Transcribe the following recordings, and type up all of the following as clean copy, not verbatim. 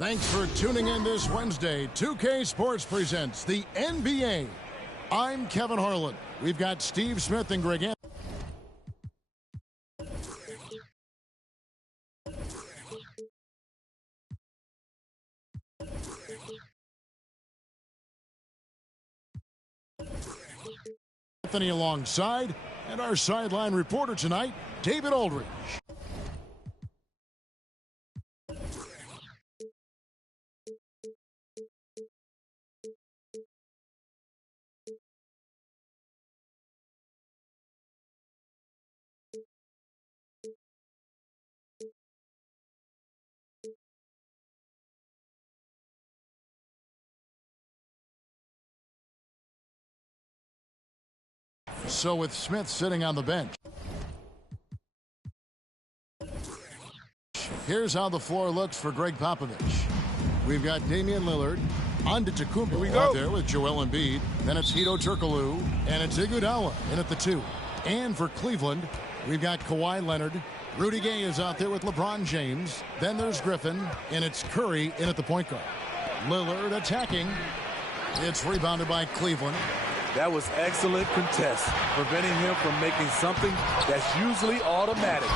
Thanks for tuning in this Wednesday. 2K Sports presents the NBA. I'm Kevin Harlan. We've got Steve Smith and Greg Anthony alongside, and our sideline reporter tonight, David Aldridge. So with Smith sitting on the bench, here's how the floor looks for Greg Popovich. We've got Damian Lillard, Antetokounmpo out there with Joel Embiid. Then it's Hedo Turkoglu, and it's Iguodala in at the 2. And for Cleveland, we've got Kawhi Leonard. Rudy Gay is out there with LeBron James. Then there's Griffin, and it's Curry in at the point guard. Lillard attacking. It's rebounded by Cleveland. That was excellent contest, preventing him from making something that's usually automatic.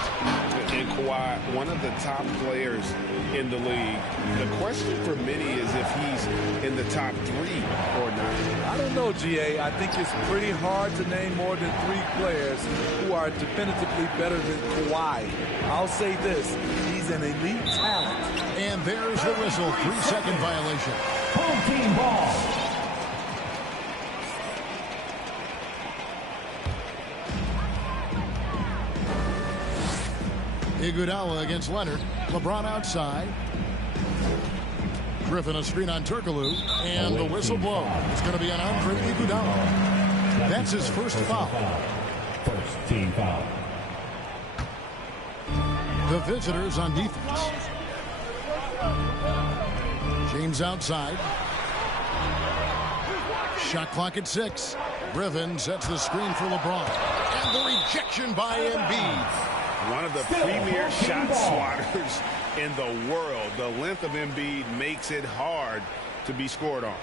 And Kawhi, one of the top players in the league. The question for many is if he's in the top 3 or not. I don't know, GA. I think it's pretty hard to name more than 3 players who are definitively better than Kawhi. I'll say this, he's an elite talent. And there's the whistle, 3-second violation. Home team ball. Iguodala against Leonard. LeBron outside. Griffin a screen on Turkoglu. And the whistle blows. It's going to be an Andre Iguodala. That's his first foul. First team foul. The visitors on defense. James outside. Shot clock at 6. Griffin sets the screen for LeBron. And the rejection by Embiid. One of the premier shot swatters in the world. The length of Embiid makes it hard to be scored on.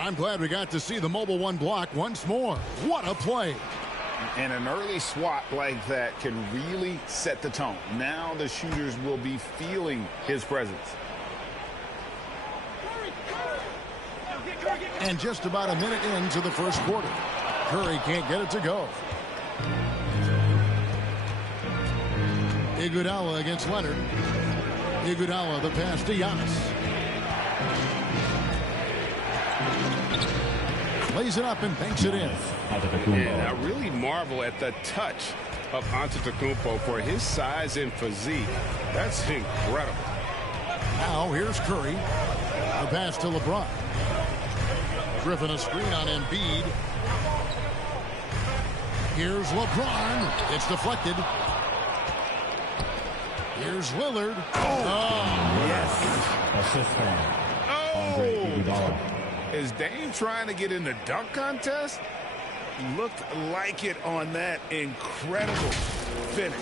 I'm glad we got to see the Mobile One block once more. What a play. And an early swat like that can really set the tone. Now the shooters will be feeling his presence. And just about a minute into the first quarter. Curry can't get it to go. Iguodala against Leonard. Iguodala the pass to Giannis. Lays it up and banks it in. And I really marvel at the touch of Antetokounmpo for his size and physique. That's incredible. Now here's Curry. The pass to LeBron. Griffin a screen on Embiid. Here's LeBron. It's deflected. Here's Lillard. Is Dame trying to get in the dunk contest? Looked like it on that incredible finish.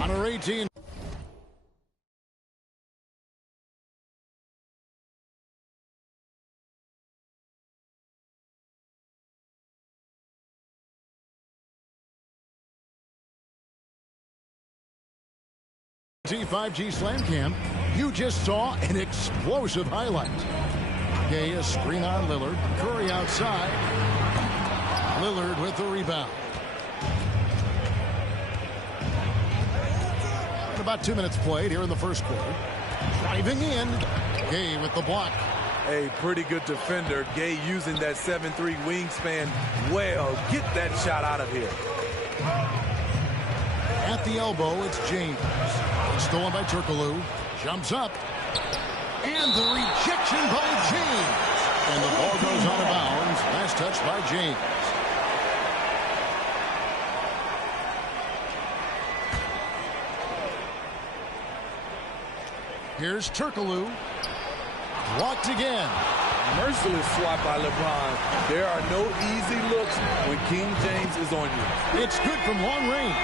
On her 18. T5G Slam Cam, you just saw an explosive highlight. Gay a screen on Lillard. Curry outside. Lillard with the rebound. And about 2 minutes played here in the first quarter. Driving in. Gay with the block. A pretty good defender. Gay using that 7'3" wingspan well. Get that shot out of here. At the elbow, it's James. It's stolen by Turkoglu. Jumps up. And the rejection by James. And the ball goes out of bounds. Last touch by James. Here's Turkoglu. Blocked again. Merciless swat by LeBron. There are no easy looks when King James is on you. It's good from long range.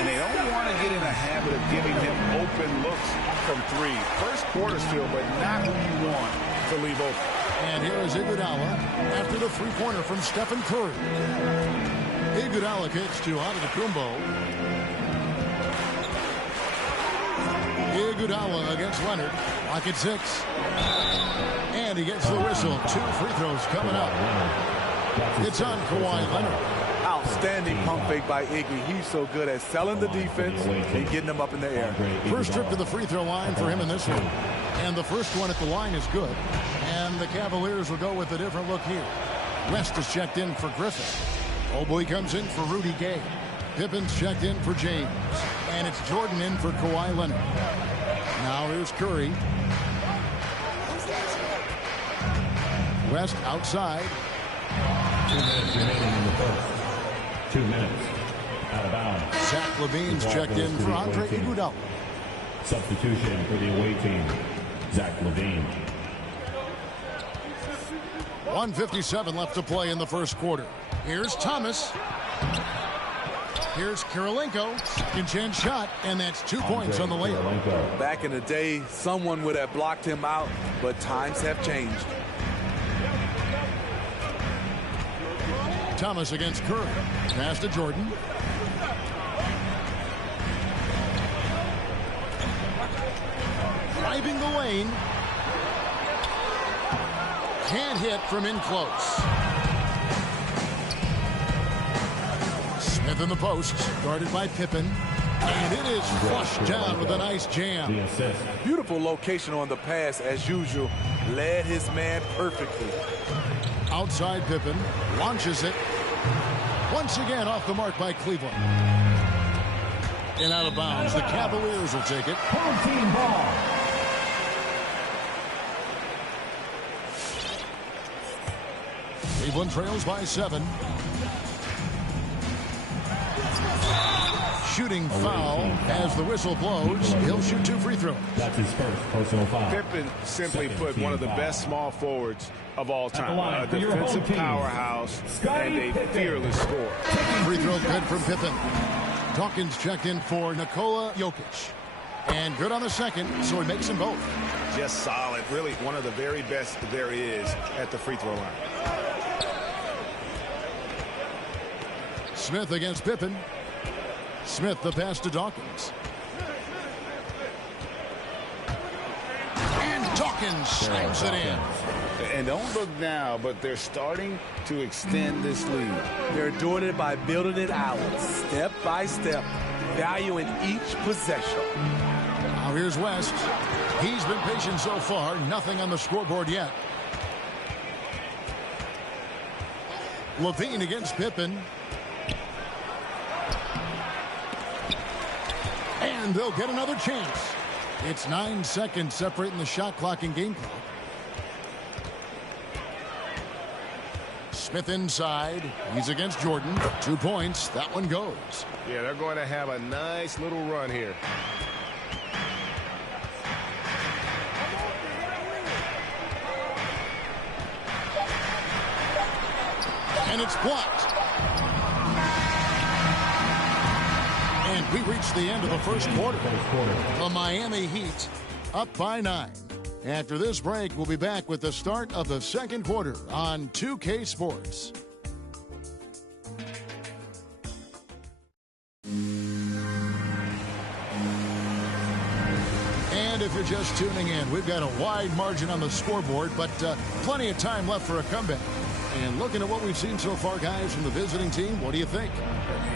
And they don't want to get in a habit of giving him open looks from three. First quarter still, but not who you want to leave open. And here is Iguodala after the three-pointer from Stephen Curry. Iguodala kicks to Antetokounmpo. Iguodala against Leonard. Lock at 6. And he gets the whistle. 2 free throws coming up. It's on Kawhi Leonard. Outstanding pump fake by Iggy. He's so good at selling the defense and getting them up in the air. First trip to the free throw line for him in this one. And the first one at the line is good. And the Cavaliers will go with a different look here. West is checked in for Griffin. Mobley comes in for Rudy Gay. Pippen's checked in for James. And it's Jordan in for Kawhi Leonard. Now here's Curry. West outside. 2 minutes remaining in the first. 2 minutes. Out of bounds. Zach LaVine's checked in for Andre Iguodala. Substitution for the away team. Zach LaVine. 1:57 left to play in the first quarter. Here's Thomas. Here's Kirilenko. Second chance shot, and that's 2 points on the layup. Back in the day, someone would have blocked him out, but times have changed. Thomas against Curry. Pass to Jordan. Driving the lane. Can't hit from in close. Smith in the post, guarded by Pippen. And it is flushed down with a nice jam. Beautiful location on the pass as usual. Led his man perfectly. Outside Pippen, launches it. Once again off the mark by Cleveland. And out of bounds, the Cavaliers will take it. Home team ball. Cleveland trails by 7. Shooting foul as the whistle blows. He'll shoot 2 free throws. That's his first personal foul. Pippen simply put one of the best small forwards of all time. A for your defensive home team, powerhouse Scottie and a Pippen. fearless scorer. Free throw good from Pippen. Dawkins checked in for Nikola Jokic. And good on the second, so he makes them both. Just solid. Really one of the very best there is at the free throw line. Smith against Pippen. Smith the pass to Dawkins. And Dawkins slams it in. And don't look now, but they're starting to extend this lead. They're doing it by building it out, step by step, valuing each possession. Now here's West. He's been patient so far. Nothing on the scoreboard yet. LaVine against Pippen. And they'll get another chance. It's 9 seconds separating the shot clock and game clock. Smith inside. He's against Jordan. 2 points. That one goes. Yeah, they're going to have a nice little run here. And it's blocked. And we reach the end of the first quarter. The Miami Heat up by 9. After this break, we'll be back with the start of the second quarter on 2K Sports. And if you're just tuning in, we've got a wide margin on the scoreboard, but plenty of time left for a comeback. And looking at what we've seen so far, guys, from the visiting team, what do you think?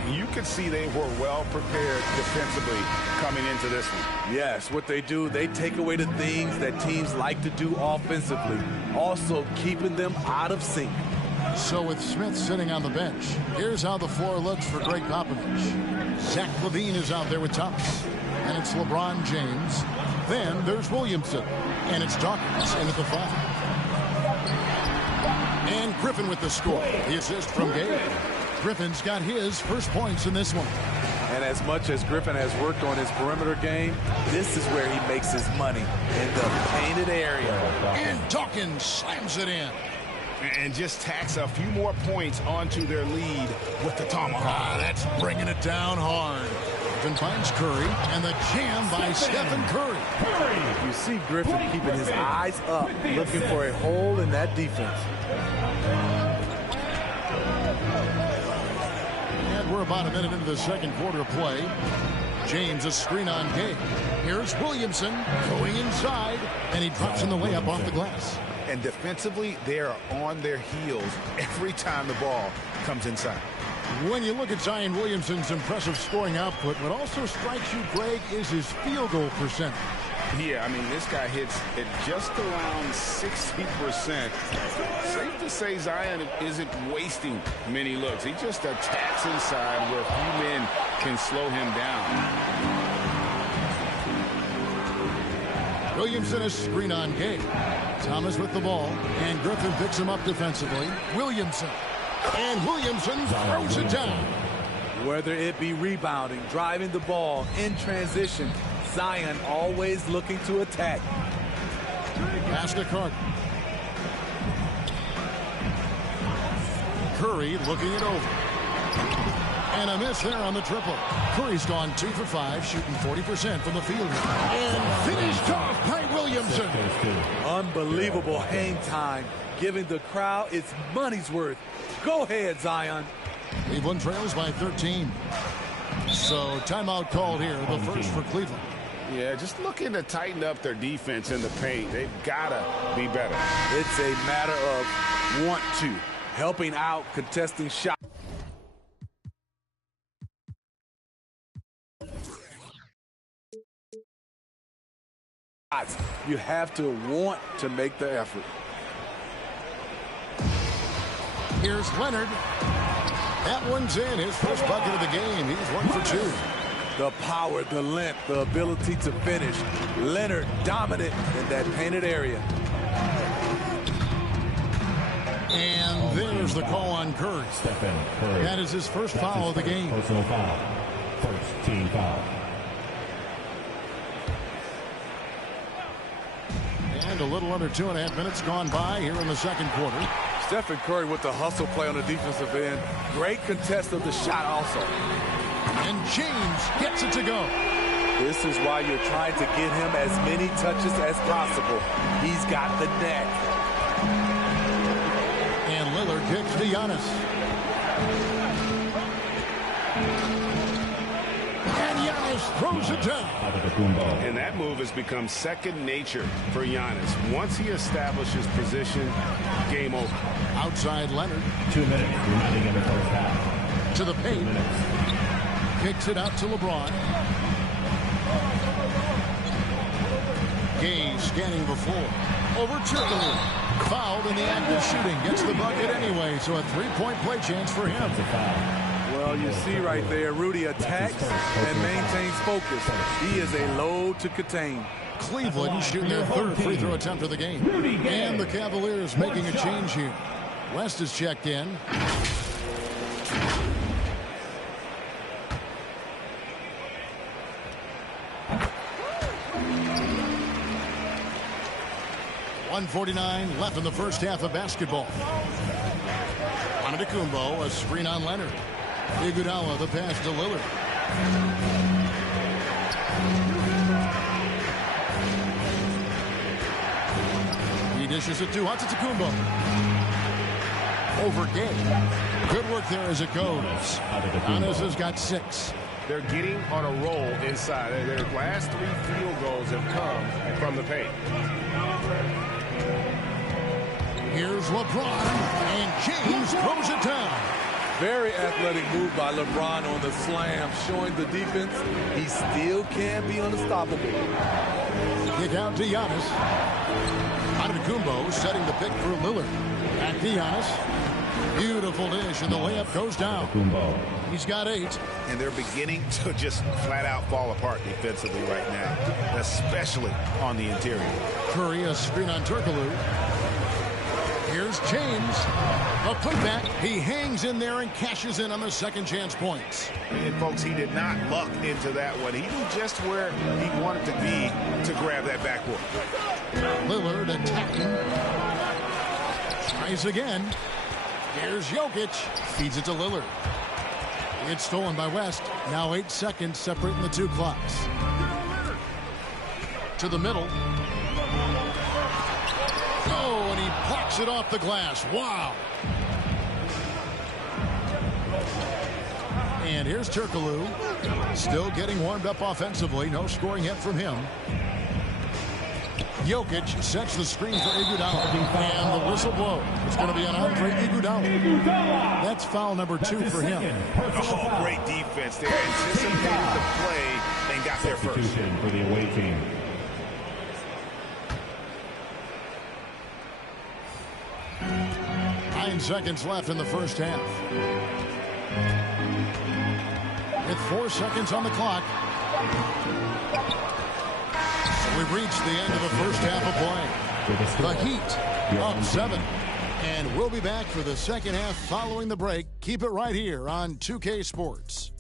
You could see they were well prepared defensively coming into this one. Yes, what they do, they take away the things that teams like to do offensively, also keeping them out of sync. So with Smith sitting on the bench, here's how the floor looks for Greg Popovich. Zach LaVine is out there with Thomas, and it's LeBron James. Then there's Williamson, and it's Dawkins in at the 5. And Griffin with the score. The assist from Gabe. Griffin's got his first points in this one. And as much as Griffin has worked on his perimeter game, this is where he makes his money, in the painted area. And Dawkins slams it in. And just tacks a few more points onto their lead with the tomahawk. That's bringing it down hard. Griffin finds Curry, and the jam by Stephen Curry. You see Griffin keeping his eyes up, looking for a hole in that defense. And we're about a minute into the second quarter of play. James, a screen on Gay. Here's Williamson going inside, and he drops in the layup off the glass. And defensively, they are on their heels every time the ball comes inside. When you look at Zion Williamson's impressive scoring output, what also strikes you, Greg, is his field goal percentage. Yeah, I mean, this guy hits at just around 60%. Safe to say Zion isn't wasting many looks. He just attacks inside where few men can slow him down. Williamson is screen on Gay. Thomas with the ball, and Griffin picks him up defensively. Williamson. And Williamson throws it down. Whether it be rebounding, driving the ball, in transition, Zion always looking to attack. Pass to Carter. Curry looking it over. And a miss there on the triple. Curry's gone 2 for 5, shooting 40% from the field. And finished off by Williamson. Unbelievable hang time, giving the crowd its money's worth. Go ahead, Zion. Cleveland trails by 13. So timeout called here, the first for Cleveland. Yeah, just looking to tighten up their defense in the paint. They've got to be better. It's a matter of want to, helping out, contesting shots. You have to want to make the effort. Here's Leonard. That one's in. His first bucket of the game. He's 1 for 2. The power, the length, the ability to finish. Leonard dominant in that painted area. And there's the call on Curry. That is his first foul of the game. Personal foul. First team foul. And a little under 2.5 minutes gone by here in the second quarter. Stephen Curry with the hustle play on the defensive end. Great contest of the shot also. And James gets it to go. This is why you're trying to get him as many touches as possible. He's got the net. And Lillard kicks to Giannis. And Giannis throws it down. And that move has become second nature for Giannis. Once he establishes position, game over. Outside Leonard. 2 minutes remaining in the first half. To the paint. Kicks it out to LeBron. Gay scanning the floor. Over Turkoglu. Fouled in the act of shooting. Gets the bucket anyway, so a three-point play chance for him. Well, you see right there, Rudy attacks and maintains focus. He is a load to contain. Cleveland shooting their third free throw attempt of the game. And the Cavaliers making a change here. West is checked in. .149 left in the first half of basketball. Antetokounmpo, a screen on Leonard. Iguodala, the pass to Lillard. He dishes it to Antetokounmpo. Over Gay. Good work there as it goes. Giannis has got 6. They're getting on a roll inside. Their last 3 field goals have come from the paint. Here's LeBron, and James throws it down. Very athletic move by LeBron on the slam, showing the defense he still can be unstoppable. Kick out to Giannis. Antetokounmpo setting the pick for Lillard. Back to Giannis. Beautiful dish, and the layup goes down. He's got 8. And they're beginning to just flat out fall apart defensively right now, especially on the interior. Curry, a screen on Turkoglu. Here's James. A putback. He hangs in there and cashes in on the second chance points. And folks, he did not luck into that one. He knew just where he wanted to be to grab that backboard. Lillard attacking. Tries again. Here's Jokic. Feeds it to Lillard. It's stolen by West. Now 8 seconds separating the two clocks. To the middle. Oh, and he plucks it off the glass. Wow. And here's Turkoglu. Still getting warmed up offensively. No scoring yet from him. Jokic sets the screen for Iguodala. And the whistle blows. It's going to be on Andre Iguodala. That's foul number 2 for him. Oh, great defense. They anticipated the play and got there first. Substitution for the away team. Nine seconds left in the first half. With 4 seconds on the clock. We've reached the end of the first half of play. The Heat up 7. And we'll be back for the second half following the break. Keep it right here on 2K Sports.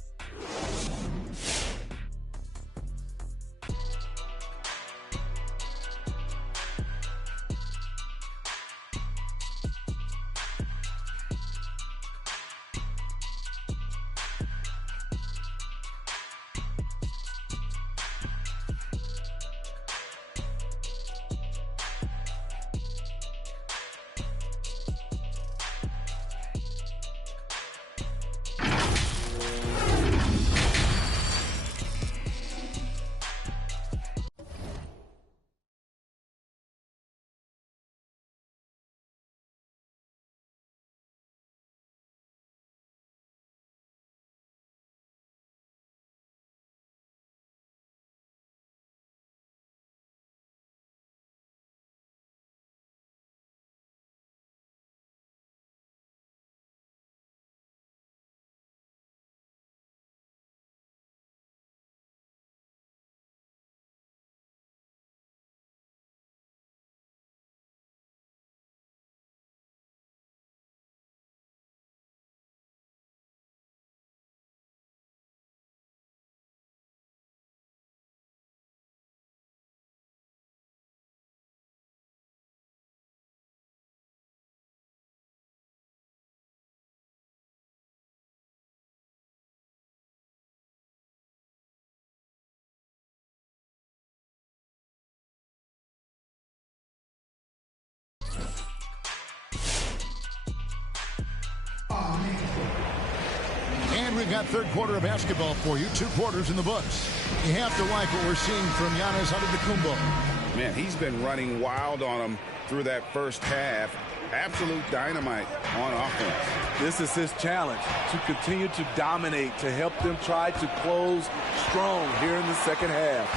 And we've got third quarter of basketball for you. 2 quarters in the books. You have to like what we're seeing from Giannis Antetokounmpo. Man, he's been running wild on him through that first half. Absolute dynamite on offense. This is his challenge, to continue to dominate, to help them try to close strong here in the second half.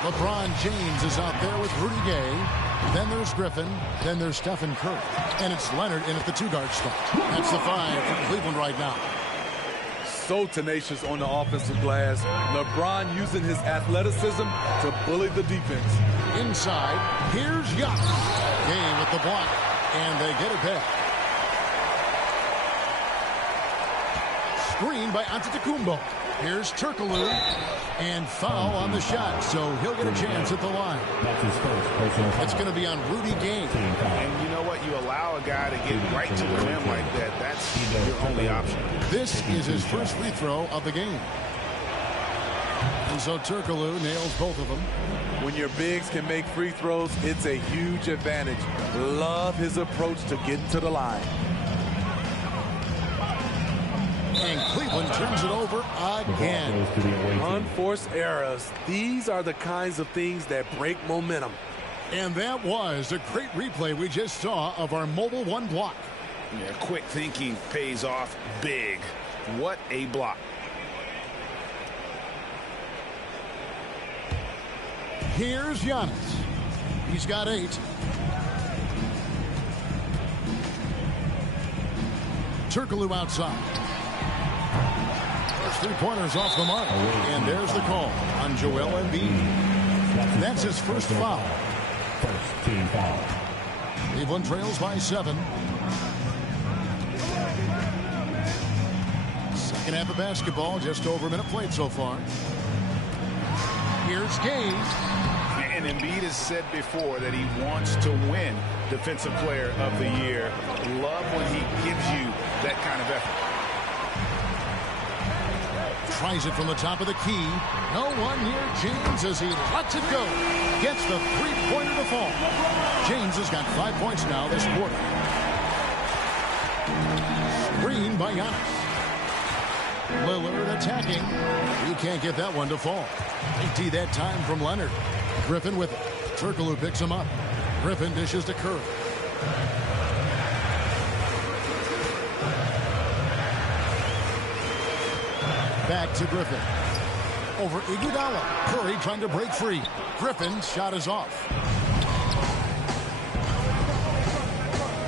LeBron James is out there with Rudy Gay. Then there's Griffin. Then there's Stephen Curry. And it's Leonard in at the 2-guard spot. That's the 5 for Cleveland right now. So tenacious on the offensive glass. LeBron using his athleticism to bully the defense. Inside, here's Giannis. Gay with the block. And they get it back. Screen by Antetokounmpo. Here's Turkoglu. And foul on the shot, so he'll get a chance at the line. That's his first personal foul. It's going to be on Rudy Gay. And you know what? You allow a guy to get right to the rim like that. That's your only option. This is his first free throw of the game. And so Turkoglu nails both of them. When your bigs can make free throws, it's a huge advantage. Love his approach to getting to the line. And Cleveland turns it over again. Unforced errors. These are the kinds of things that break momentum. And that was a great replay we just saw of our Mobile One block. Yeah, quick thinking pays off big. What a block. Here's Giannis. He's got 8. Turkoglu outside. There's 3-pointers off the mark. And there's the call on Joel Embiid. That's his first foul. First team foul. Cleveland trails by 7. Second half of basketball, just over a minute played so far. Here's Gay. And Embiid has said before that he wants to win Defensive Player of the Year. Love when he gives you that kind of effort. Tries it from the top of the key. No one near James as he lets it go. Gets the three-pointer to fall. James has got 5 points now this quarter. Screen by Giannis. Lillard attacking. He can't get that one to fall. Empty that time from Leonard. Griffin with it. Turkoglu picks him up. Griffin dishes to Curry. Back to Griffin. Over Iguodala. Curry trying to break free. Griffin's shot is off.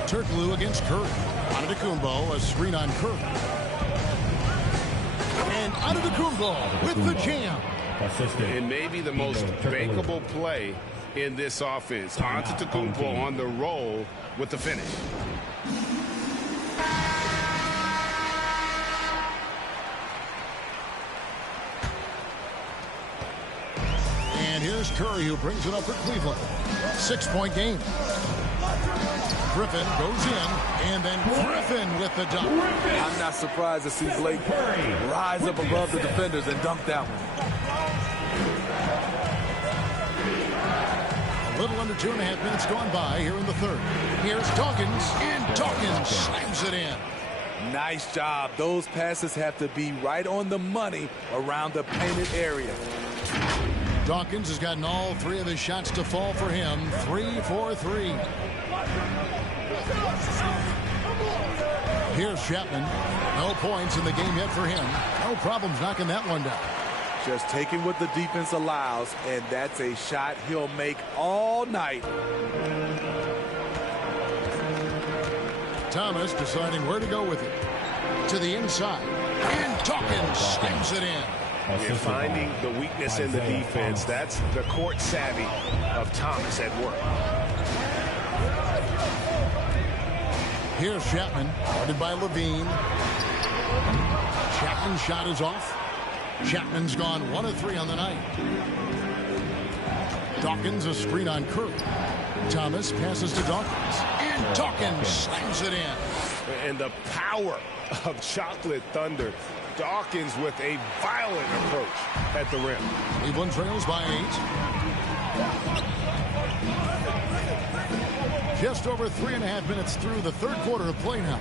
Turkoglu against Curry. Antetokounmpo, a screen on Curry. And Antetokounmpo with the jam. And maybe the most bankable play in this offense. Antetokounmpo on the roll with the finish. And here's Curry, who brings it up for Cleveland. 6-point game. Griffin goes in, and then Griffin with the dunk. I'm not surprised to see Blake rise up above the defenders and dunk that one. A little under 2.5 minutes gone by here in the third. Here's Dawkins, and Dawkins slams it in. Nice job. Those passes have to be right on the money around the painted area. Dawkins has gotten all 3 of his shots to fall for him. 3 for 3. Here's Chapman. No points in the game yet for him. No problems knocking that one down. Just taking what the defense allows, and that's a shot he'll make all night. Thomas deciding where to go with it. To the inside. And Dawkins slams it in. You're finding the weakness in the defense. That's the court savvy of Thomas at work. Here's Chapman, guarded by Levine. Chapman's shot is off. Chapman's gone 1 of 3 on the night. Dawkins a screen on Curry. Thomas passes to Dawkins. And Dawkins slams it in. And the power of Chocolate Thunder. Dawkins with a violent approach at the rim. Cleveland trails by 8. Just over 3.5 minutes through the third quarter of play now.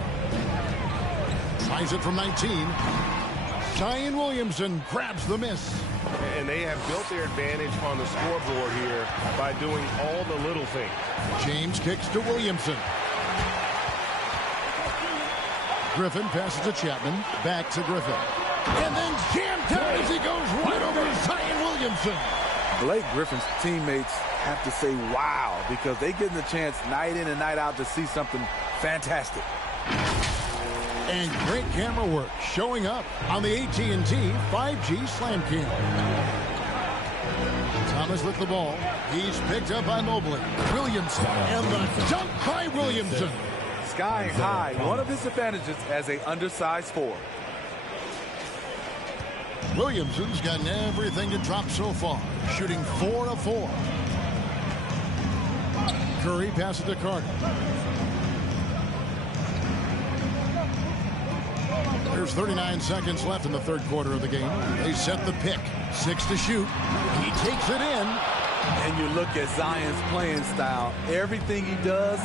Tries it from 19. Zion Williamson grabs the miss. And they have built their advantage on the scoreboard here by doing all the little things. James kicks to Williamson. Griffin passes to Chapman. Back to Griffin. And then jammed down as he goes right over Zion Williamson. Blake Griffin's teammates have to say wow, because they get the chance night in and night out to see something fantastic. And great camera work showing up on the AT&T 5G Slam Cam. Thomas with the ball. He's picked up by Mobley. Williamson and the dunk by Williamson. Sky high, one of his advantages as an undersized 4. Williamson's gotten everything to drop so far, shooting 4 of 4. Curry passes to Carter. There's 39 seconds left in the third quarter of the game. They set the pick. 6 to shoot. He takes it in. And you look at Zion's playing style. Everything he does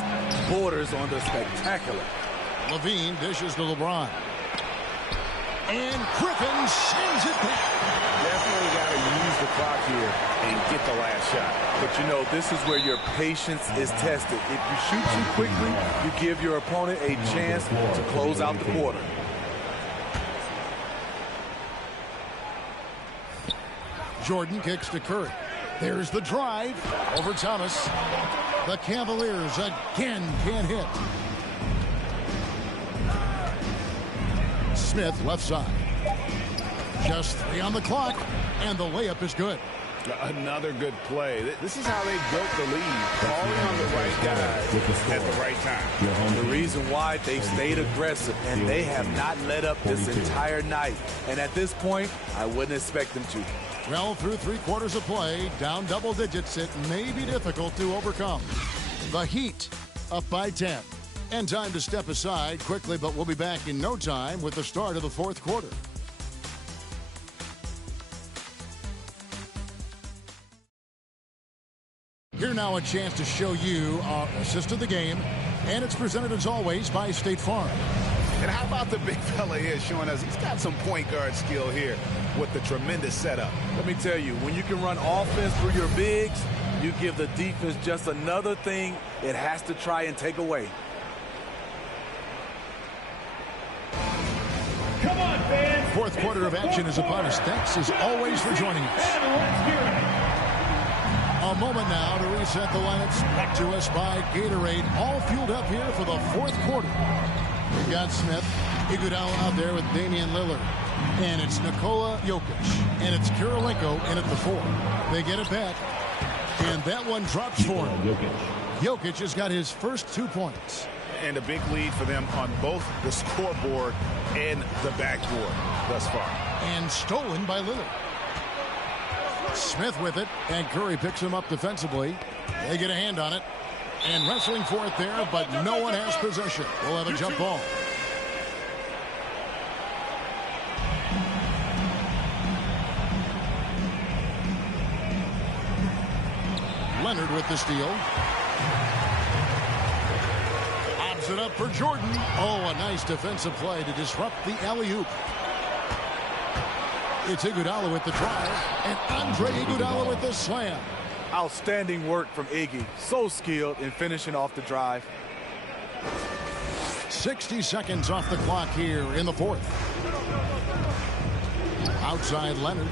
borders on the spectacular. Levine dishes to LeBron. And Griffin sends it back. Definitely got to use the clock here and get the last shot. But you know, this is where your patience is tested. If you shoot too quickly, you give your opponent a chance to close out the quarter. Jordan kicks to Curry. There's the drive over Thomas. The Cavaliers again can't hit. Smith left side. Just 3 on the clock, and the layup is good. Another good play. This is how they built the lead. Calling on the right guy at the right time. The reason why they stayed aggressive, and they have not let up this entire night. And at this point, I wouldn't expect them to. Well, through 3 quarters of play, down double digits, it may be difficult to overcome. The Heat up by 10. And time to step aside quickly, but we'll be back in no time with the start of the fourth quarter. Here now a chance to show you our assist of the game, and it's presented as always by State Farm. And how about the big fella here showing us he's got some point guard skill here with the tremendous setup. Let me tell you, when you can run offense through your bigs, you give the defense just another thing it has to try and take away. Come on, fans. Fourth quarter of action is upon us. Thanks as always for joining us. A moment now to reset the lineups. Back to us by Gatorade. All fueled up here for the fourth quarter. We've got Smith, Iguodala out there with Damian Lillard. And it's Nikola Jokic. And it's Kirilenko in at the 4. They get it back. And that one drops for him. Jokic has got his first 2 points. And a big lead for them on both the scoreboard and the backboard thus far. And stolen by Lillard. Smith with it, and Curry picks him up defensively. They get a hand on it, and wrestling for it there, but no one has possession. We'll have a jump ball. Leonard with the steal. Lobs it up for Jordan. Oh, a nice defensive play to disrupt the alley-oop. It's Iguodala with the drive, and Andre Iguodala with the slam. Outstanding work from Iggy. So skilled in finishing off the drive. 60 seconds off the clock here in the fourth. Outside Leonard.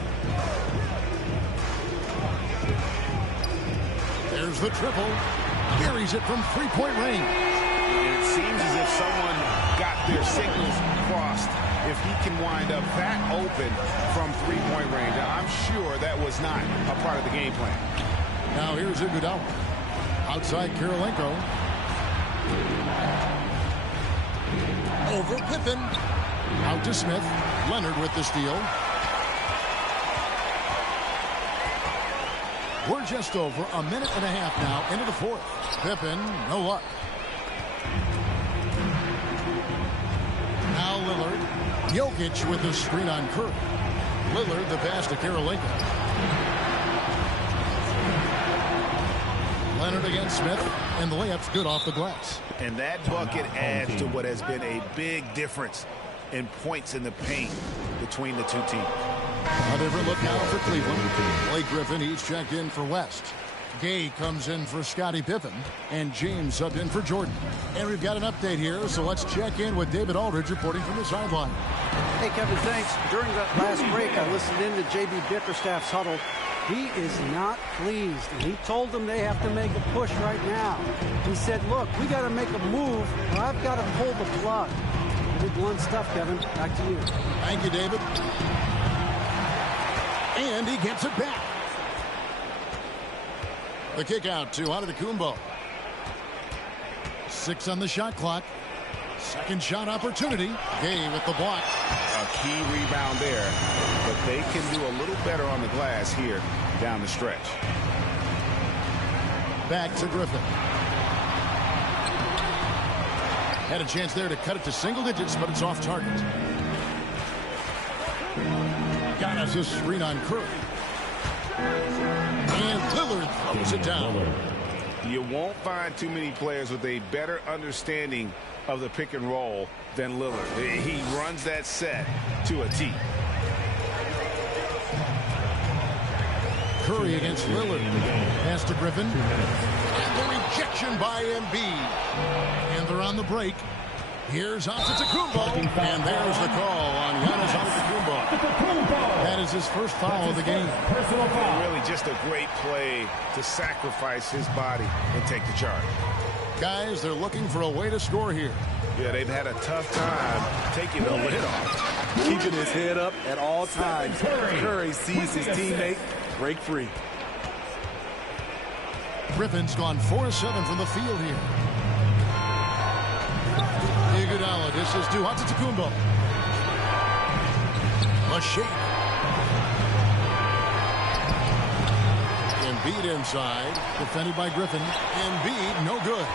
There's the triple. Carries it from three-point range. And it seems as if someone got their signals crossed. If he can wind up that open from three-point range, I'm sure that was not a part of the game plan. Now here's Iguodala. Outside Kirilenko. Over Pippen. Out to Smith. Leonard with the steal. We're just over a minute and a half now into the fourth. Pippen, no luck. Now Lillard. Jokic with the screen on Curry. Lillard the pass to Kirilenko. Leonard against Smith, and the layup's good off the glass. And that bucket adds to what has been a big difference in points in the paint between the two teams. A different look now for Cleveland. Blake Griffin, he's checked in for West. Gay comes in for Scottie Pippen, and James subbed in for Jordan. And we've got an update here, so let's check in with David Aldridge reporting from the sideline. Hey, Kevin, thanks. During that last break, I listened in to J.B. Bickerstaff's huddle. He is not pleased, and he told them they have to make a push right now. He said, look, we got to make a move, or I've got to pull the plug. Big one stuff, Kevin. Back to you. Thank you, David. And he gets it back. The kick out to Antetokounmpo. 6 on the shot clock. Second shot opportunity. Gay with the block. A key rebound there, but they can do a little better on the glass here down the stretch. Back to Griffin. Had a chance there to cut it to single digits, but it's off target. Got us a screen on Curry. And Lillard throws it down. You won't find too many players with a better understanding of the pick and roll than Lillard. He runs that set to a T. Curry against Lillard. Pass to Griffin. And the rejection by Embiid. And they're on the break. Here's Antetokounmpo. And there's the call on Giannis Antetokounmpo. That is his first foul of the game. Really just a great play to sacrifice his body and take the charge. Guys, they're looking for a way to score here. Yeah, they've had a tough time taking the lid off. Keeping his head up at all times. Curry sees his teammate break free. Griffin's gone 4-7 from the field here. Iguodala dishes to Antetokounmpo. A shake. Embiid inside, defended by Griffin. Embiid, no good.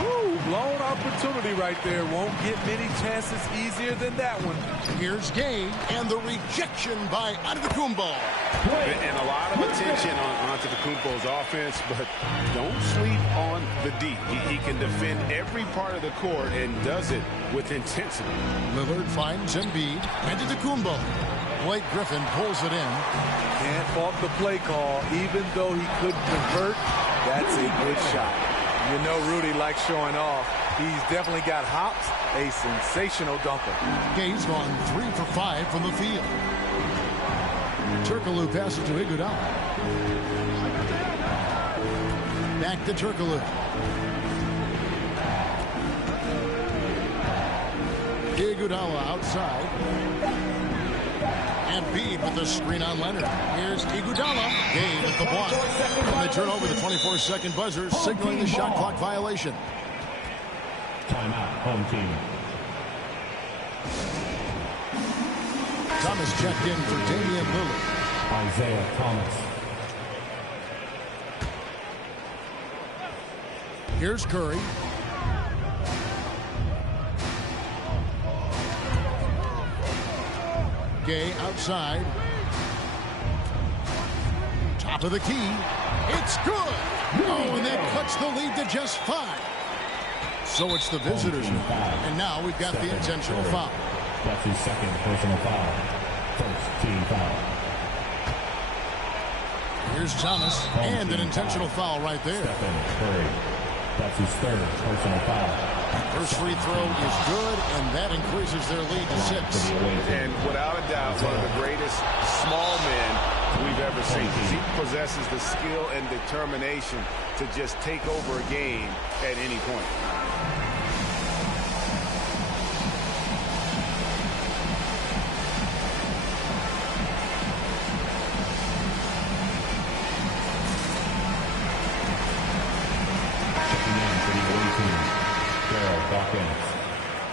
Woo, blown opportunity right there. Won't get many chances easier than that one. Here's Gay, and the rejection by Antetokounmpo. And a lot of attention on Antetokounmpo's offense, but don't sleep on the D. He can defend every part of the court and does it with intensity. Lillard finds Embiid. Antetokounmpo. Blake Griffin pulls it in. Can't fault the play call. Even though he couldn't convert, that's a good shot. You know Rudy likes showing off. He's definitely got hops, a sensational dunker. Gay's gone 3 for 5 from the field. Turkoglu passes to Iguodala. Back to Turkoglu. Iguodala outside. Embiid with the screen on Leonard. Here's Iguodala. Gay with the block. And they turn over the 24-second buzzer, signaling the shot clock violation. Timeout, home team. Thomas checked in for Damian Lillard. Isaiah Thomas. Here's Curry. Gay outside. Top of the key. It's good. Oh, and that cuts the lead to just 5. So it's the visitors now. And now we've got the intentional foul. That's his second personal foul. First team foul. Here's Thomas. And an intentional foul right there. Stephen Curry. That's his third personal foul. First free throw is good, and that increases their lead to 6. And without a doubt, one of the greatest small men we've ever seen. He possesses the skill and determination to just take over a game at any point.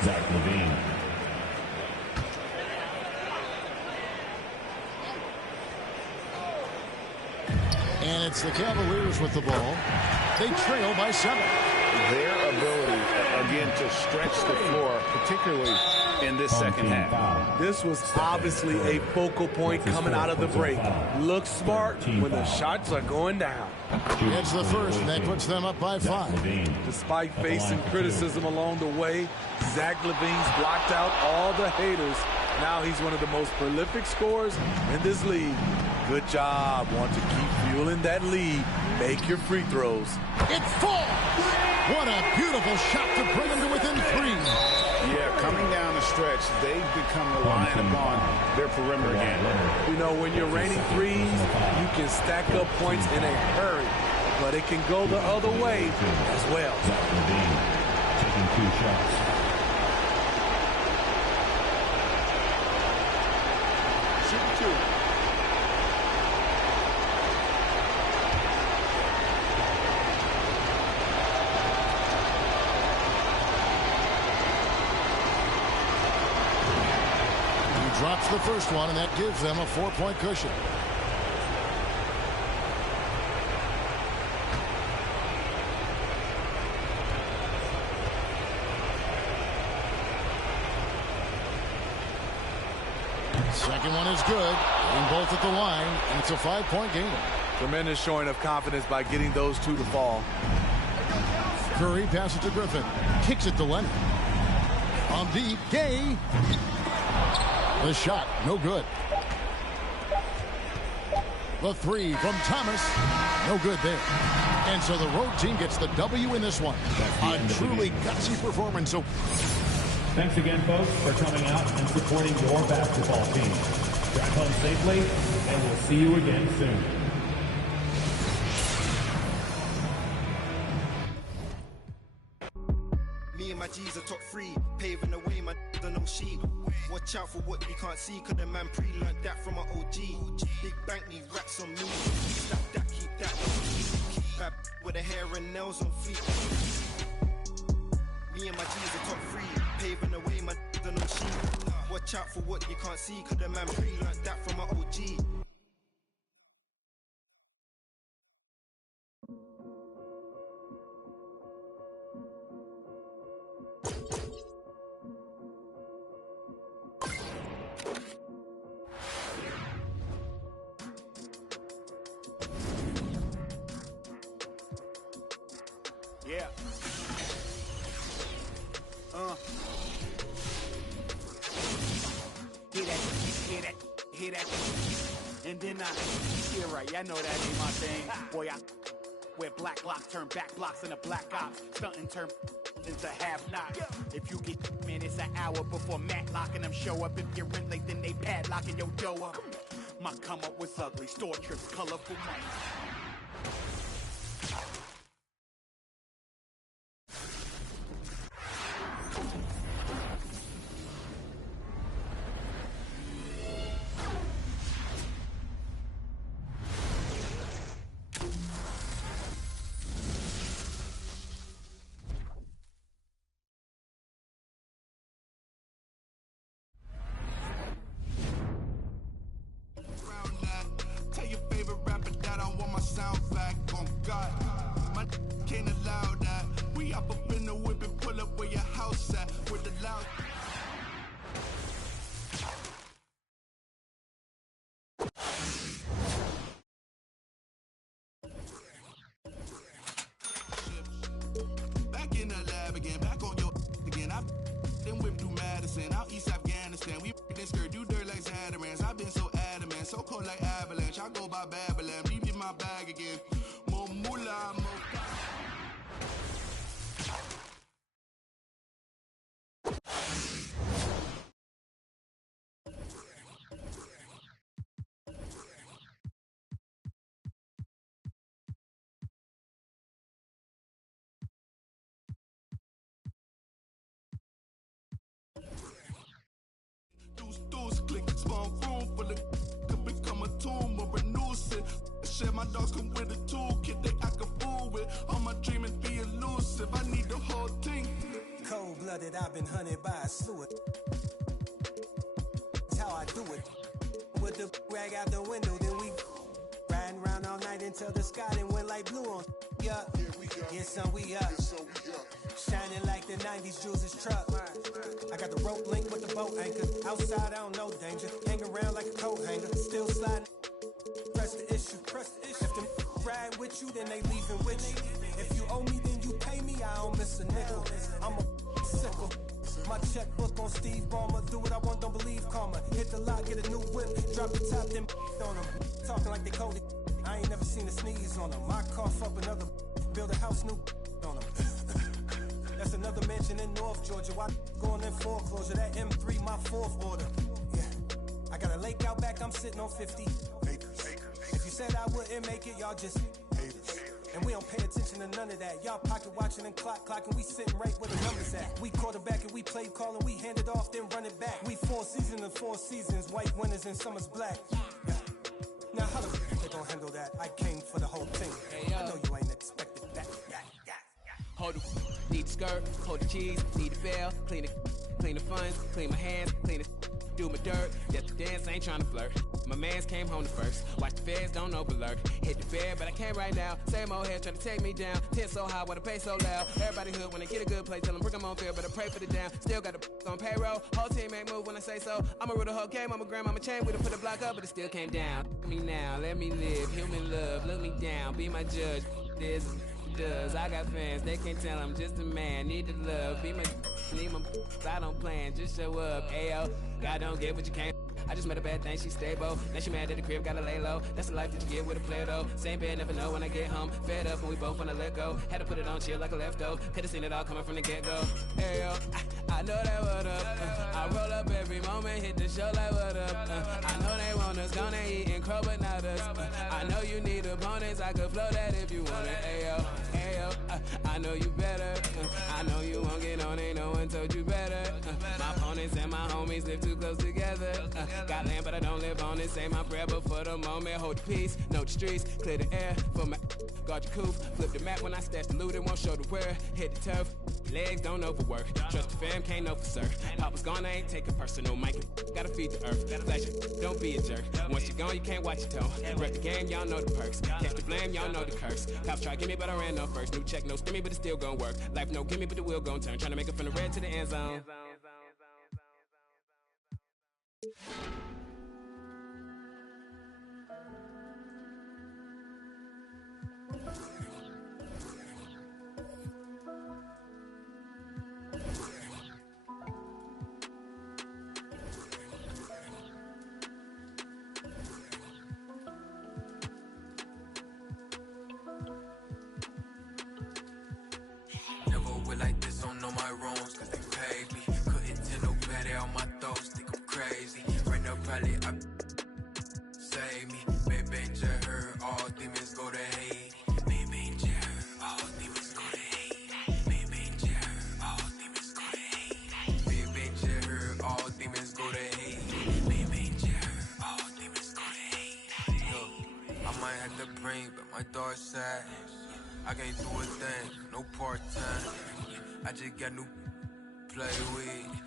Zach LaVine. And it's the Cavaliers with the ball. They trail by 7. Their ability, again, to stretch the floor, particularly in this second half. This was obviously a focal point coming out of the break. Looks smart when the shots are going down. It's the first, and that puts them up by 5. Despite facing criticism along the way, Zach LaVine's blocked out all the haters. Now he's one of the most prolific scorers in this league. Good job. Want to keep fueling that lead. Make your free throws. It falls! What a beautiful shot to bring them to within 3. Yeah, coming down the stretch, they've become reliant upon their perimeter game. You know, when you're raining threes, you can stack up points in a hurry, but it can go the other way as well. Zach LaVine taking 2 shots. Shoot 2. Drops the first one, and that gives them a 4-point cushion. Second one is good. Getting both at the line, and it's a 5-point game. Tremendous showing of confidence by getting those 2 to fall. Curry passes to Griffin. Kicks it to Leonard. On deep, Gay. The shot, no good. The 3 from Thomas, no good there. And so the road team gets the W in this one. A truly gutsy performance. So thanks again, folks, for coming out and supporting your basketball team. Drive home safely, and we'll see you again soon. Me and my G's are top 3, paving the way, my don't know sheep. Watch out for what you can't see, cause the man pre-learned that from an OG. Big bank need racks on me. Slap that, keep that. Bad with the hair and nails on feet. Me and my G's are top 3, paving the way, my don't know sheep. Watch out for what you can't see, cause the man pre-learned that from an OG. hear that, and then yeah, right, I know that ain't my thing. Boy, I where black blocks turn back blocks into black ops, stunting turn into half knocks. If you get, man, it's an hour before Matlock and them show up. If you're rent late, then they padlocking your dough up. My come up was ugly, store trips, colorful money. Tell your favorite rapper that I want my sound back. On God, my can't allow that. We up in the whip and pull up where your house at with the loud. Back in the lab again, back on your again. I then whip through Madison, out East Afghanistan. We this skirt, do dirt like Zatarans. I've been so adamant, so cold like avalanche. I go by Babylon, leave in my bag again. More moolah, more. Deuce click, spawn room full of could become a tomb or a nuisance. Shit, my dogs come with a toolkit they act a fool with. All my dreaming be elusive. I need the whole thing. Cold-blooded, I've been hunted by a slew. That's how I do it. With the rag out the window, then we riding around all night until the sky then went like blue on. Yeah, yeah, son, we up. Shining like the 90s Jules' truck. I got the rope link with the boat anchor. Outside, I don't know danger. Hang around like a coat hanger. Still sliding. Press the issue. If them ride with you, then they leaving with you. If you owe me, then you pay me. I don't miss a nickel. I'm a sickle. My checkbook on Steve Ballmer. Do what I want, don't believe karma. Hit the lot, get a new whip. Drop the top, then on them. Talking like they coded. I ain't never seen a sneeze on them. I cough up another. Build a house new on them. That's another mansion in North Georgia. Why going in foreclosure? That M3, my fourth order. Yeah, I got a lake out back. I'm sitting on 50 acres. If you said I wouldn't make it, y'all just haters. And we don't pay attention to none of that. Y'all pocket watching and clocking. We sitting right where the numbers at. We quarterback and we played call and we hand it off, then run it back. We 4 seasons and 4 seasons. White winners and summer's black. Yeah. Now how the they gonna handle that? I came for the whole thing. Hey, I know you ain't expected that. Hold the need the skirt, hold the cheese, need the bell, clean the funds, clean my hands, clean it, do my dirt. That's the dance, I ain't trying to flirt. My mans came home the first. Watch the feds, don't overlurk. Hit the bed, but I can't right now. Same old head trying to take me down. Tent so high, wanna pay so loud. Everybody hood when they get a good play, tell them bring them on field, but I pray for the down. Still got the on payroll. Whole team ain't move when I say so. I'ma rule the whole game, I'm a grandmama chain. We done put a block up, but it still came down. Let me now, let me live. Human love, look me down, be my judge. This does. I got fans, they can't tell I'm just a man. Need the love, be my need my I don't plan, just show up. Ayo, God don't get what you can't. I just met a bad thing, she stable. Now she mad at the crib, gotta lay low. That's the life that you get with a player though. Same bed, never know when I get home. Fed up and we both wanna let go. Had to put it on chill like a leftover. Could've seen it all coming from the get-go. Ayo, I know that what up. I roll up every moment, hit the show like what up. I know they want us, gonna eat and crow, but not us. I know you need opponents, I could flow that if you want it. Ayo, ayo, I know you better. I know you won't get on, ain't no one told you better. My opponents and my homies live too close together. Got land, but I don't live on it. Say my prayer, but for the moment, hold the peace. Know the streets, clear the air for my guard your coupe. Flip the map when I stash the loot and won't show the where. Hit the turf, legs don't overwork. Trust the fam, can't know for certain. Papa's gone, I ain't taking personal. Mike, gotta feed the earth. Pleasure, don't be a jerk. Once you're gone, you can't watch your tone. Wreck the game, y'all know the perks. Catch the blame, y'all know the curse. Cops try to get me, but I ran up first. New check, no stimmy, but it's still gonna work. Life no gimme, but the wheel gon' turn. Trying to make it from the red to the end zone. demons go to hate. Big Bang Chair, all demons go to hate. Big Bang Chair, all demons go to hate. Big Bang Chair, all demons go to hate. Big Bang Chair, all demons go to hate. Yo, I might have to bring, but my dog's sad. I can't do a thing, no part-time. I just got new play with.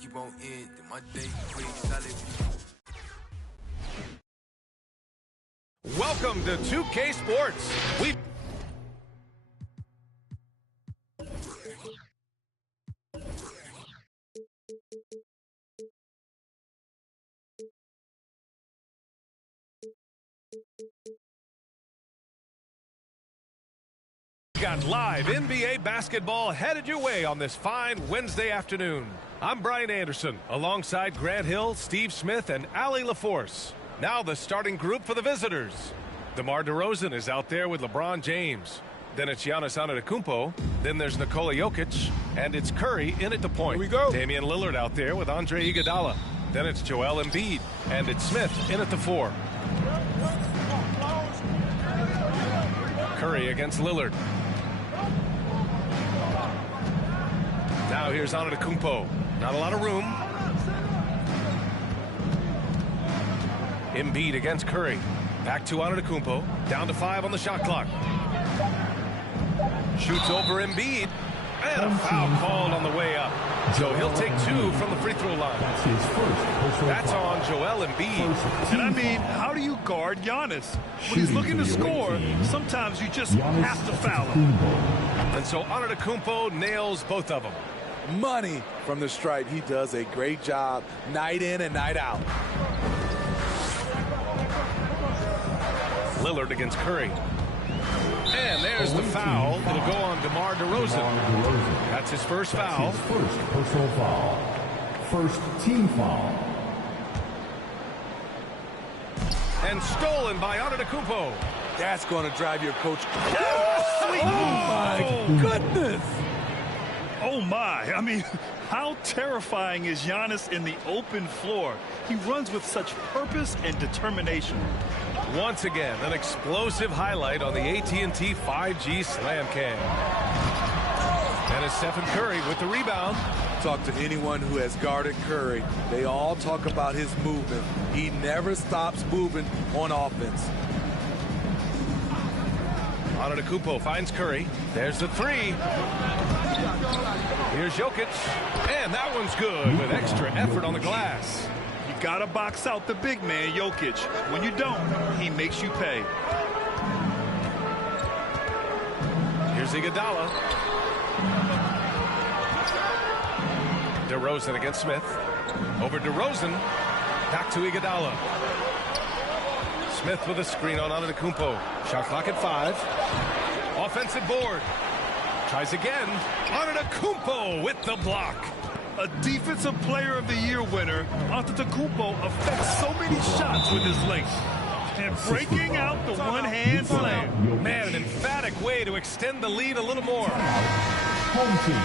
Keep on in, do my day quick, solid. Welcome to 2K Sports. We've got live NBA basketball headed your way on this fine Wednesday afternoon. I'm Brian Anderson, alongside Grant Hill, Steve Smith, and Allie LaForce. Now the starting group for the visitors. DeMar DeRozan is out there with LeBron James. Then it's Giannis Antetokounmpo. Then there's Nikola Jokic. And it's Curry in at the point. Here we go. Damian Lillard out there with Andre Iguodala. Then it's Joel Embiid. And it's Smith in at the 4. Curry against Lillard. Now here's Antetokounmpo. Not a lot of room. Embiid against Curry. Back to Antetokounmpo. Down to 5 on the shot clock. Shoots over Embiid. And a foul called on the way up. So he'll take 2 from the free throw line. That's on Joel Embiid. And I mean, how do you guard Giannis? When he's looking to score, sometimes you just have to foul him. And so Antetokounmpo nails both of them. Money from the stripe. He does a great job night in and night out. Lillard against Curry. And there's the foul. It'll go on DeMar DeRozan. That's his first foul. His first personal foul. First team foul. And stolen by Antetokounmpo. That's going to drive your coach. Oh, my goodness. Oh, my. I mean, how terrifying is Giannis in the open floor? He runs with such purpose and determination. Once again, an explosive highlight on the AT&T 5G Slam Cam. And it's Stephen Curry with the rebound. Talk to anyone who has guarded Curry. They all talk about his movement. He never stops moving on offense. Antetokounmpo finds Curry. There's the 3. Here's Jokic. And that one's good with extra effort on the glass. You got to box out the big man, Jokic. When you don't, he makes you pay. Here's Iguodala. DeRozan against Smith. Over DeRozan. Back to Iguodala. Smith with a screen on Antetokounmpo. Shot clock at 5. Offensive board. Tries again. Antetokounmpo with the block. A Defensive Player of the Year winner, Antetokounmpo affects so many shots with his length. And breaking out the one-hand slam. Man, an emphatic way to extend the lead a little more. Home team.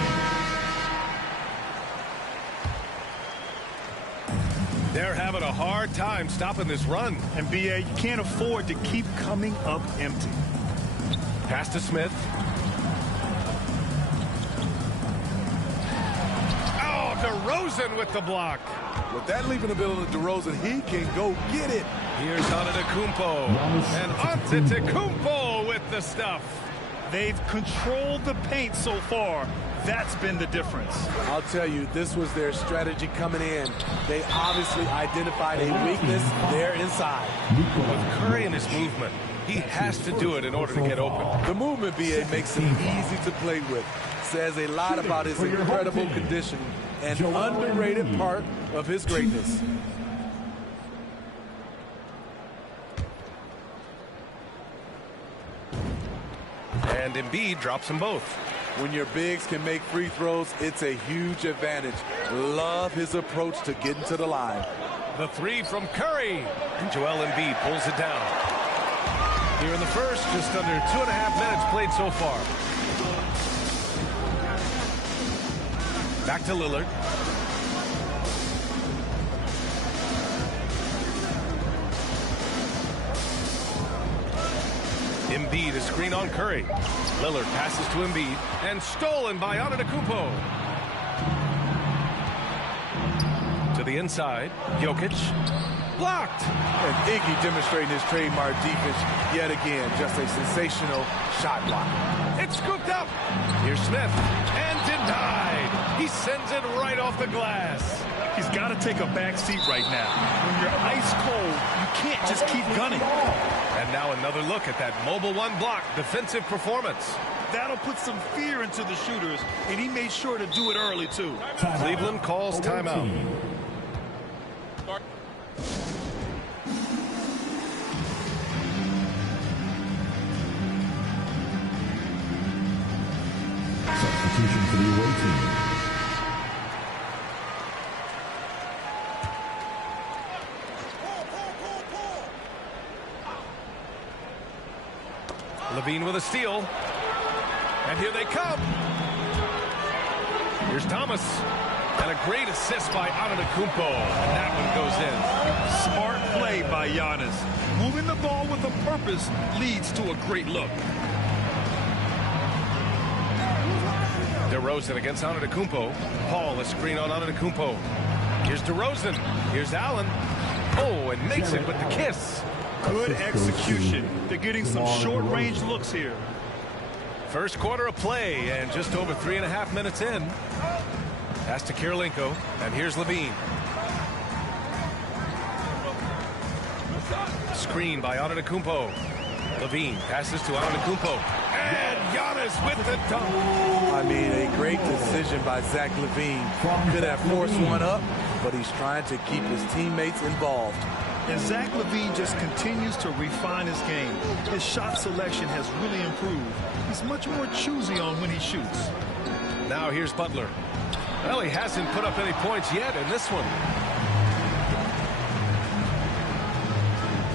They're having a hard time stopping this run. And B.A., you can't afford to keep coming up empty. Pass to Smith. Oh, DeRozan with the block. With that leaping ability of DeRozan, he can go get it. Here's Antetokounmpo. And Antetokounmpo with the stuff. They've controlled the paint so far. That's been the difference. I'll tell you, this was their strategy coming in. They obviously identified a weakness there inside. With Curry and his movement, he has to do it in order to get open. The movement, B.A., makes him easy to play with. Says a lot about his incredible conditioning and underrated part of his greatness. And Embiid drops them both. When your bigs can make free throws, it's a huge advantage. Love his approach to getting to the line. The 3 from Curry. And Joel Embiid pulls it down. Here in the first, just under 2.5 minutes played so far. Back to Lillard. Embiid is screen on Curry. Lillard passes to Embiid and stolen by Antetokounmpo. To the inside, Jokic. Blocked. And Iggy demonstrating his trademark defense yet again. Just a sensational shot block. It's scooped up. Here's Smith. And denied. He sends it right off the glass. He's got to take a back seat right now. When you're ice cold, you can't just keep gunning. And now another look at that mobile one block defensive performance. That'll put some fear into the shooters, and he made sure to do it early, too. Cleveland calls timeout. Substitution for the away team. Levine with a steal. And here they come. Here's Thomas. And a great assist by Antetokounmpo. And that one goes in. Smart play by Giannis. Moving the ball with a purpose leads to a great look. DeRozan against Antetokounmpo. Paul, a screen on Antetokounmpo. Here's DeRozan. Here's Allen. Oh, and makes it with the kiss. Good execution. They're getting some short-range looks here. First quarter of play, and just over 3.5 minutes in. Pass to Kirilenko, and here's Levine. Screen by Antetokounmpo. Levine passes to Antetokounmpo. And Giannis with the dunk. I mean, a great decision by Zach LaVine. Could have forced one up, but he's trying to keep his teammates involved. And Zach LaVine just continues to refine his game. His shot selection has really improved. He's much more choosy on when he shoots. Now here's Butler. Well, he hasn't put up any points yet in this one.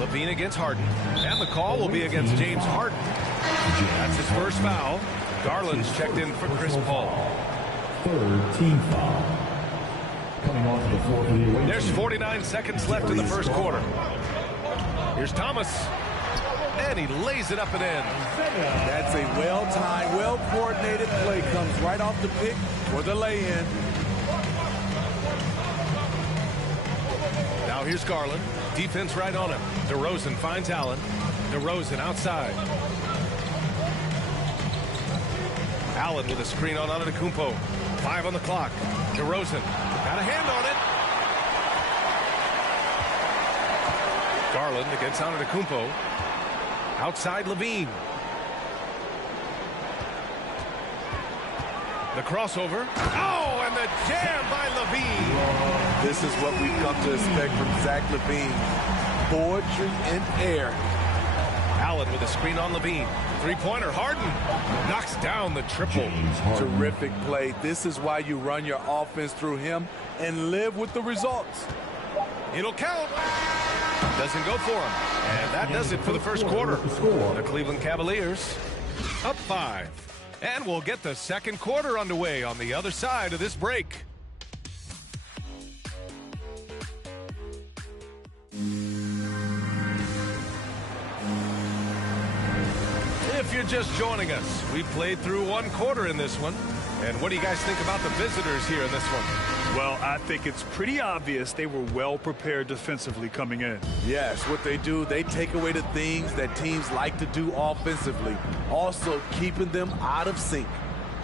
Levine against Harden. And the call will be against James Harden. That's his first foul. Garland's checked in for Chris Paul. Third team foul. Coming onto the floor for the away There's team. 49 seconds left in the first quarter. Here's Thomas. And he lays it up and in. That's a well-timed, well-coordinated play. Comes right off the pick for the lay-in. Now here's Garland. Defense right on him. DeRozan finds Allen. DeRozan outside. Allen with a screen on Antetokounmpo. 5 on the clock. DeRozan got a hand on it. Garland against Antetokounmpo. Outside Levine. The crossover. Oh, and the jam by Levine. This is what we've come to expect from Zach LaVine. Poetry in air. Allen with a screen on Levine. Three-pointer. Harden knocks down the triple. Terrific play. This is why you run your offense through him and live with the results. It'll count. Doesn't go for him. And that does it for the first quarter. The Cleveland Cavaliers up 5. And we'll get the second quarter underway on the other side of this break. If you're just joining us, we played through one quarter in this one. And what do you guys think about the visitors here in this one? Well, I think it's pretty obvious they were well prepared defensively coming in. Yes, what they do, they take away the things that teams like to do offensively, also keeping them out of sync.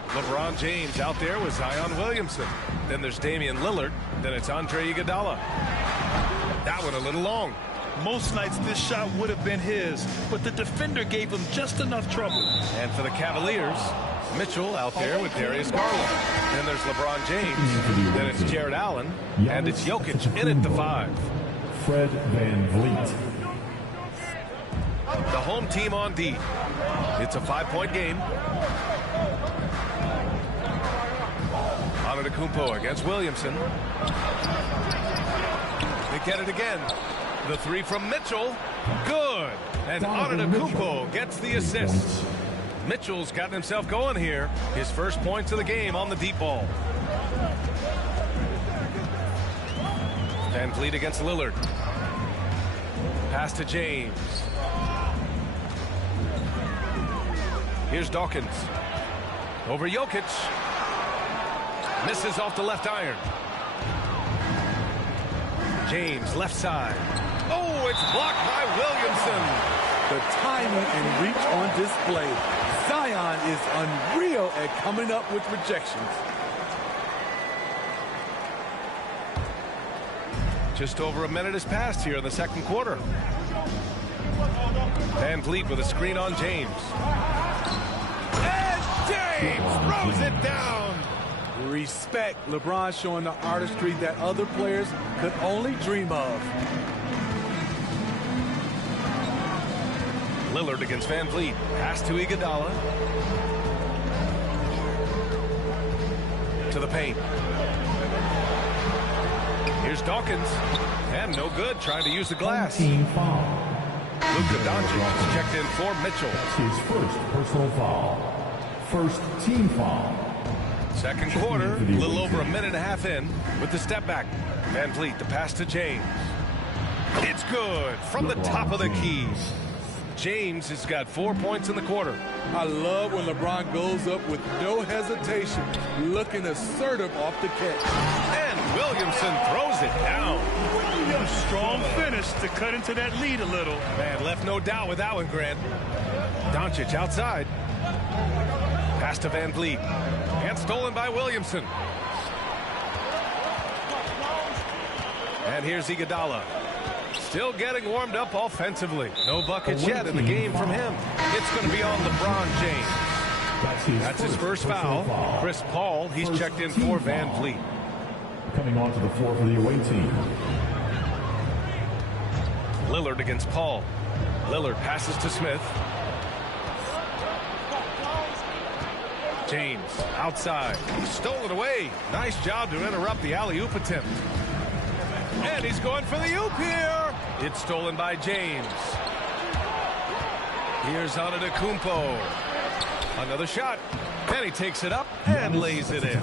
LeBron James out there with Zion Williamson. Then there's Damian Lillard. Then it's Andre Iguodala. That one a little long. Most nights this shot would have been his, but the defender gave him just enough trouble. And for the Cavaliers, Mitchell out there with Darius Garland. Then there's LeBron James. Then it's Jared Allen. And it's Jokic in at the 5. Fred VanVleet. The home team on D. It's a 5-point game. Antetokounmpo against Williamson. They get it again. The 3 from Mitchell. Good. And Antetokounmpo gets the assist. Mitchell's gotten himself going here. His first points of the game on the deep ball. VanVleet against Lillard. Pass to James. Here's Dawkins. Over Jokic. Misses off the left iron. James, left side. Oh, it's blocked by Williamson. The timing and reach on display. Zion is unreal at coming up with rejections. Just over a minute has passed here in the second quarter. Van Vliet with a screen on James. And James throws it down. Respect. LeBron showing the artistry that other players could only dream of. Lillard against Van Vliet. Pass to Iguodala. To the paint. Here's Dawkins. And no good. Trying to use the glass. Team foul. Luka Doncic is checked in for Mitchell. His first personal foul. First team foul. Second quarter, a little over a minute and a half in with the step back. Van Vliet, the pass to James. It's good from the top of the key. James has got 4 points in the quarter. I love when LeBron goes up with no hesitation, looking assertive off the catch. And Williamson throws it down. A strong finish to cut into that lead a little. Man, left no doubt with that one, Grant. Doncic outside. Pass to Van Vliet. And stolen by Williamson. And here's Iguodala. Still getting warmed up offensively. No buckets yet in the game from him. It's going to be on LeBron James. That's his first foul. Chris Paul, he's checked in for Van Vliet. Coming onto the floor for the away team. Lillard against Paul. Lillard passes to Smith. James outside. Stolen away. Nice job to interrupt the alley-oop attempt. And he's going for the oop here. It's stolen by James. Here's Antetokounmpo. Another shot. And he takes it up and lays it in.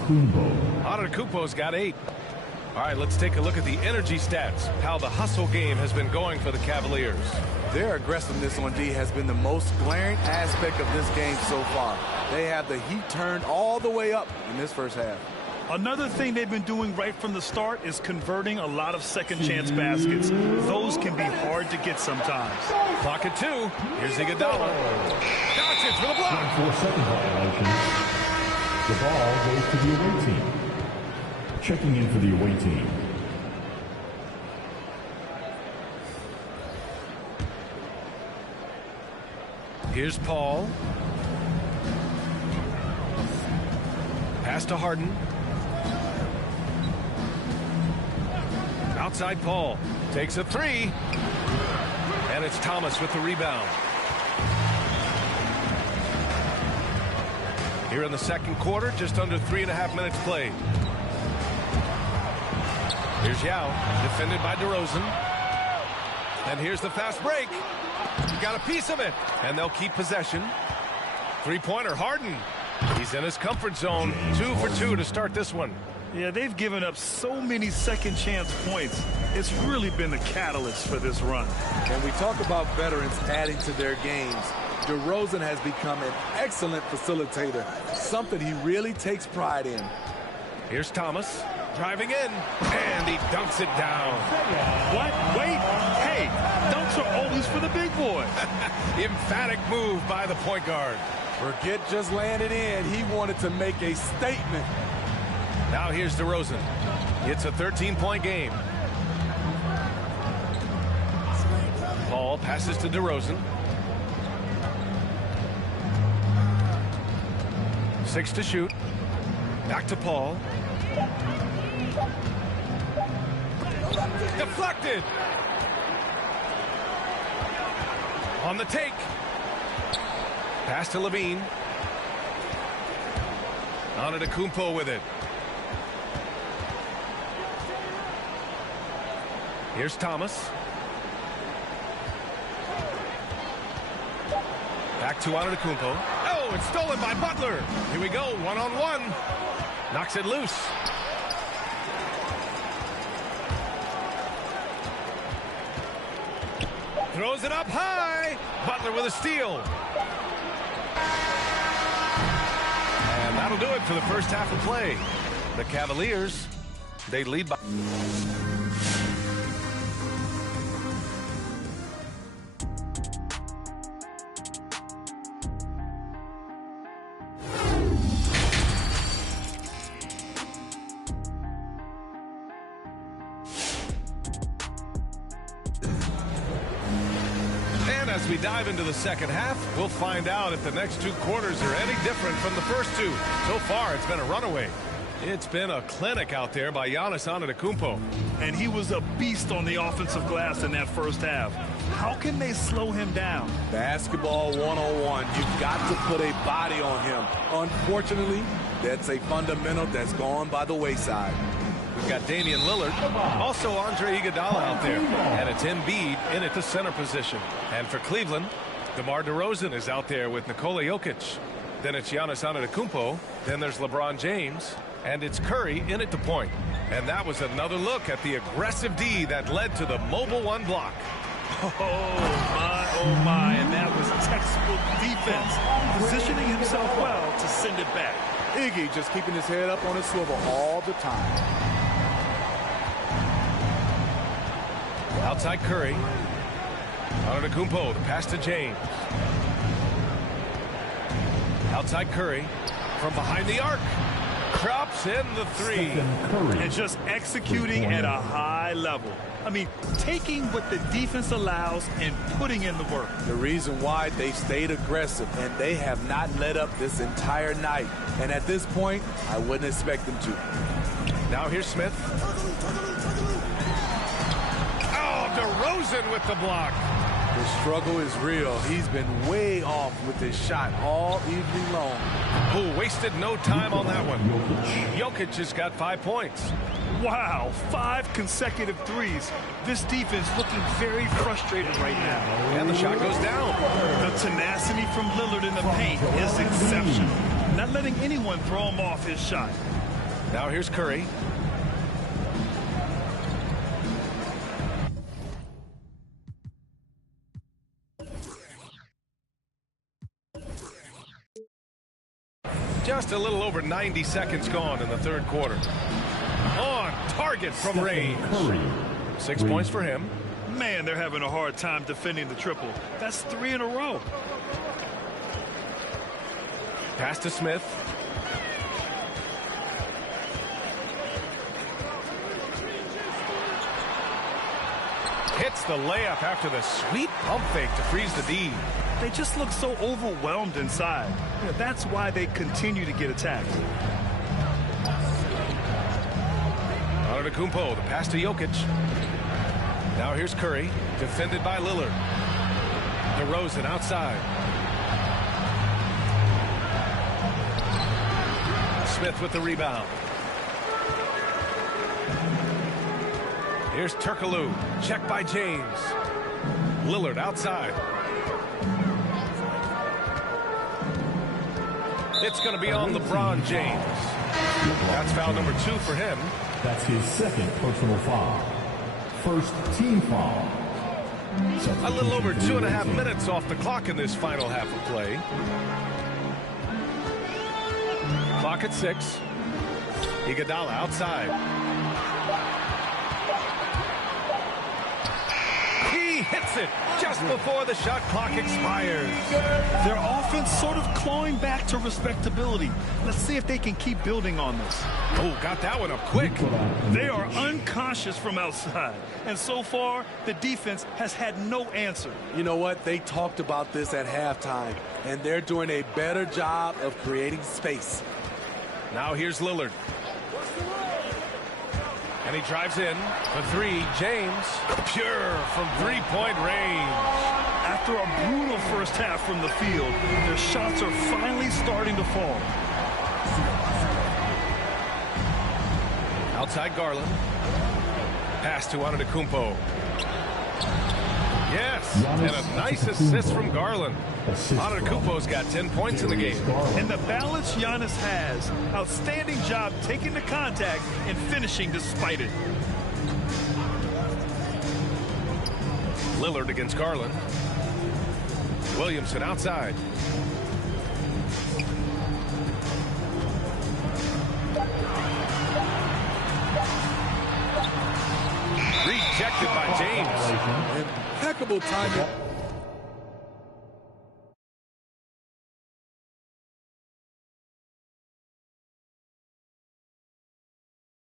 Antetokounmpo's got 8. All right, let's take a look at the energy stats. How the hustle game has been going for the Cavaliers. Their aggressiveness on D has been the most glaring aspect of this game so far. They have the heat turned all the way up in this first half. Another thing they've been doing right from the start is converting a lot of second chance baskets. Those can be hard to get sometimes. Clock at 2. Here's Iguodala. Doncic for the block. 4-second violation. The ball goes to the away team. Checking in for the away team. Here's Paul. Pass to Harden. Outside Paul. Takes a 3. And it's Thomas with the rebound. Here in the second quarter, just under 3.5 minutes played. Here's Yao, defended by DeRozan. And here's the fast break. He got a piece of it, and they'll keep possession. Three-pointer, Harden. He's in his comfort zone. 2 for 2 to start this one. Yeah, they've given up so many second chance points. It's really been the catalyst for this run. And we talk about veterans adding to their games. DeRozan has become an excellent facilitator, something he really takes pride in. Here's Thomas. Driving in, and he dunks it down. What? Wait. Hey, dunks are always for the big boy. Emphatic move by the point guard. Forget just laying it in. He wanted to make a statement. Now here's DeRozan. It's a 13-point game. Paul passes to DeRozan. 6 to shoot. Back to Paul. Deflected. On the take. Pass to Levine. Antetokounmpo with it. Here's Thomas. Back to Antetokounmpo. Oh, it's stolen by Butler. Here we go, one-on-one. Knocks it loose. Throws it up high. Butler with a steal. And that'll do it for the first half of play. The Cavaliers, they lead by... As we dive into the second half, we'll find out if the next 2 quarters are any different from the first 2. So far, it's been a runaway. It's been a clinic out there by Giannis Antetokounmpo. And he was a beast on the offensive glass in that first half. How can they slow him down? Basketball 101. You've got to put a body on him. Unfortunately, that's a fundamental that's gone by the wayside. We've got Damian Lillard, also Andre Iguodala out there, and it's Embiid in at the center position. And for Cleveland, DeMar DeRozan is out there with Nikola Jokic. Then it's Giannis Antetokounmpo. Then there's LeBron James, and it's Curry in at the point. And that was another look at the aggressive D that led to the mobile 1 block. Oh my, and that was textbook defense, positioning himself well to send it back. Iggy just keeping his head up on his swivel all the time. Outside Curry. Antetokounmpo, the pass to James. Outside Curry. From behind the arc. Drops in the 3. And just executing at a high level. I mean, taking what the defense allows and putting in the work. The reason why they stayed aggressive, and they have not let up this entire night. And at this point, I wouldn't expect them to. Now here's Smith. DeRozan with the block. The struggle is real. He's been way off with his shot all evening long. Who wasted no time on that one. Jokic has got 5 points. Wow, 5 consecutive threes. This defense looking very frustrated right now. And the shot goes down. The tenacity from Lillard in the paint is exceptional. Not letting anyone throw him off his shot. Now here's Curry. Just a little over 90 seconds gone in the third quarter. On target from range. 6 points for him. Man, they're having a hard time defending the triple. That's 3 in a row. Pass to Smith. Hits the layup after the sweet pump fake to freeze the D. They just look so overwhelmed inside. Yeah, that's why they continue to get attacked. Antetokounmpo, the pass to Jokic. Now here's Curry, defended by Lillard. DeRozan outside. Smith with the rebound. Here's Turkoglu, checked by James. Lillard outside. It's going to be on LeBron James. That's foul number 2 for him. That's his second personal foul. First team foul. A little over 2.5 minutes off the clock in this final half of play. Clock at 6. Iguodala outside. He hits it just before the shot clock expires. Their offense sort of clawing back to respectability. Let's see if they can keep building on this. Oh, got that one up quick. They are unconscious from outside. And so far, the defense has had no answer. You know what? They talked about this at halftime, and they're doing a better job of creating space. Now here's Lillard. And he drives in for 3. James, pure from 3-point range. After a brutal first half from the field, their shots are finally starting to fall. Outside Garland. Pass to Antetokounmpo. Yes, and a nice assist from Garland. Antetokounmpo's got 10 points in the game. And the balance Giannis has. Outstanding job taking the contact and finishing despite it. Lillard against Garland. Williamson outside. Rejected by James. Impeccable timing.